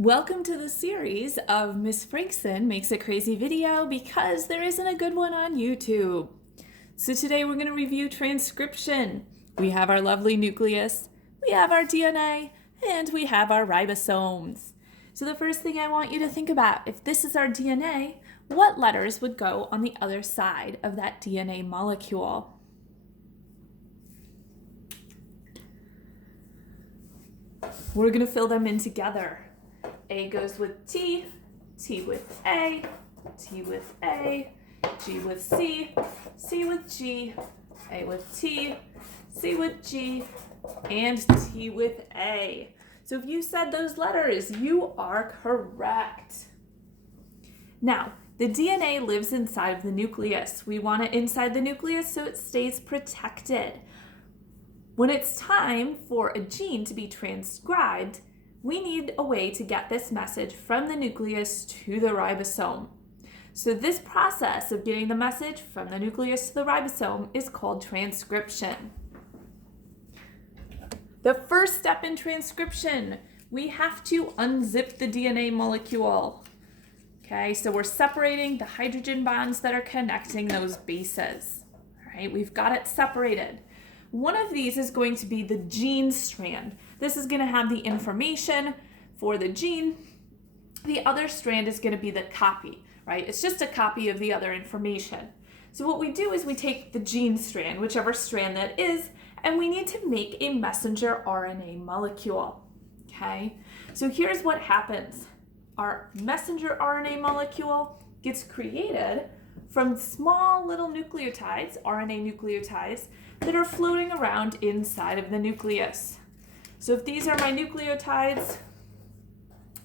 Welcome to the series of Miss Frankson Makes It Crazy video because there isn't a good one on YouTube. So today we're going to review transcription. We have our lovely nucleus, we have our DNA, and we have our ribosomes. So the first thing I want you to think about, if this is our DNA, what letters would go on the other side of that DNA molecule? We're going to fill them in together. A goes with T, T with A, T with A, G with C, C with G, A with T, C with G, and T with A. So if you said those letters, you are correct. Now, the DNA lives inside of the nucleus. We want it inside the nucleus so it stays protected. When it's time for a gene to be transcribed, we need a way to get this message from the nucleus to the ribosome. So this process of getting the message from the nucleus to the ribosome is called transcription. The first step in transcription, we have to unzip the DNA molecule. Okay, so we're separating the hydrogen bonds that are connecting those bases. All right, we've got it separated. One of these is going to be the gene strand. This is going to have the information for the gene. The other strand is going to be the copy, right? It's just a copy of the other information. So what we do is we take the gene strand, whichever strand that is, and we need to make a messenger RNA molecule, okay? So here's what happens. Our messenger RNA molecule gets created from small little nucleotides, RNA nucleotides, that are floating around inside of the nucleus. So if these are my nucleotides,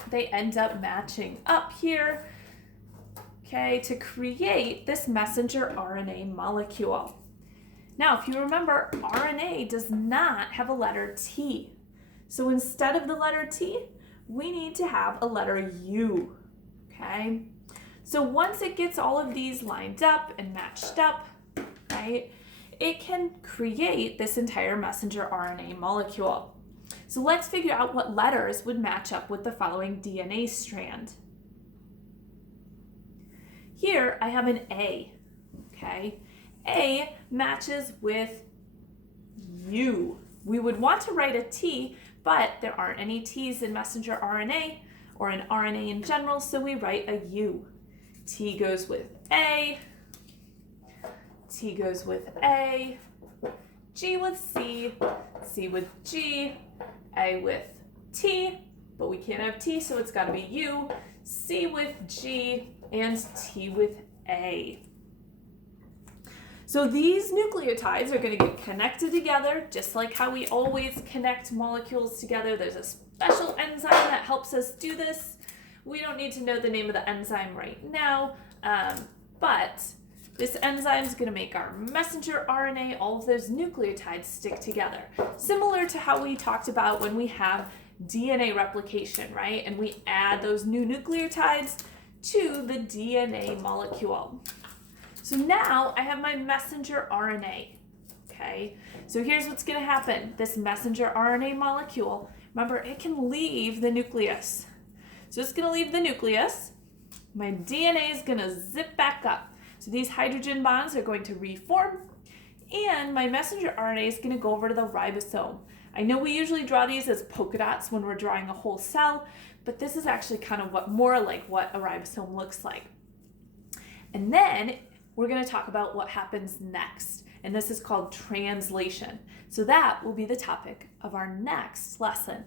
they end up matching up here, okay, to create this messenger RNA molecule. Now, if you remember, RNA does not have a letter T. So instead of the letter T, we need to have a letter U, okay? So once it gets all of these lined up and matched up, right, it can create this entire messenger RNA molecule. So let's figure out what letters would match up with the following DNA strand. Here I have an A, okay? A matches with U. We would want to write a T, but there aren't any T's in messenger RNA or in RNA in general, so we write a U. T goes with A, T goes with A, G with C, C with G, A with T, but we can't have T, so it's got to be U, C with G, and T with A. So these nucleotides are going to get connected together, just like how we always connect molecules together. There's a special enzyme that helps us do this. We don't need to know the name of the enzyme right now, but this enzyme is going to make our messenger RNA, all of those nucleotides stick together. Similar to how we talked about when we have DNA replication, right? And we add those new nucleotides to the DNA molecule. So now I have my messenger RNA, okay? So here's what's going to happen. This messenger RNA molecule, remember, it can leave the nucleus. So it's going to leave the nucleus. My DNA is going to zip back up. So these hydrogen bonds are going to reform, and my messenger RNA is going to go over to the ribosome. I know we usually draw these as polka dots when we're drawing a whole cell, but this is actually kind of more like what a ribosome looks like. And then we're going to talk about what happens next, and this is called translation. So that will be the topic of our next lesson.